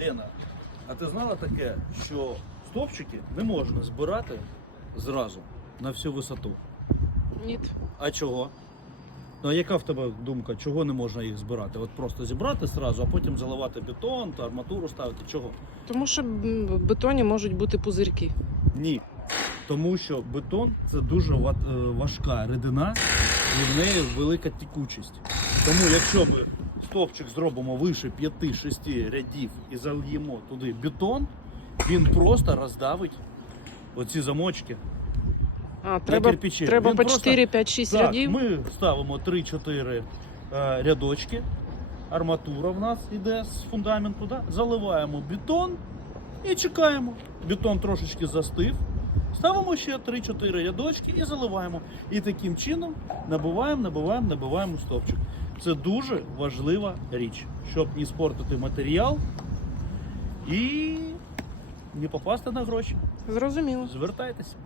Лена, а ти знала таке, що стовпчики не можна збирати зразу на всю висоту? Ні. А чого? Ну а яка в тебе думка, чого не можна їх збирати? От просто зібрати зразу, а потім заливати бетон та арматуру ставити. Чого? Тому що в бетоні можуть бути пузирки. Ні. Тому що бетон це дуже ва- е, важка рідина і в неї велика текучість. Тому якщо ми стовпчик зробимо вище 5-6 рядів і зальємо туди бетон, він просто роздавить оці замочки. А, треба, кирпичі. треба Він по просто- 4, 5, 6 Так, рядів. ми ставимо 3-4 е, рядочки. Арматура в нас йде з фундаменту, да? заливаємо бетон і чекаємо. Бетон трошечки застив. Ставимо ще 3-4 рядочки і заливаємо. І таким чином набиваємо, набиваємо, набиваємо стовпчик. Це дуже важлива річ, щоб не спортити матеріал і не попасти на гроші. Зрозуміло. Звертайтеся.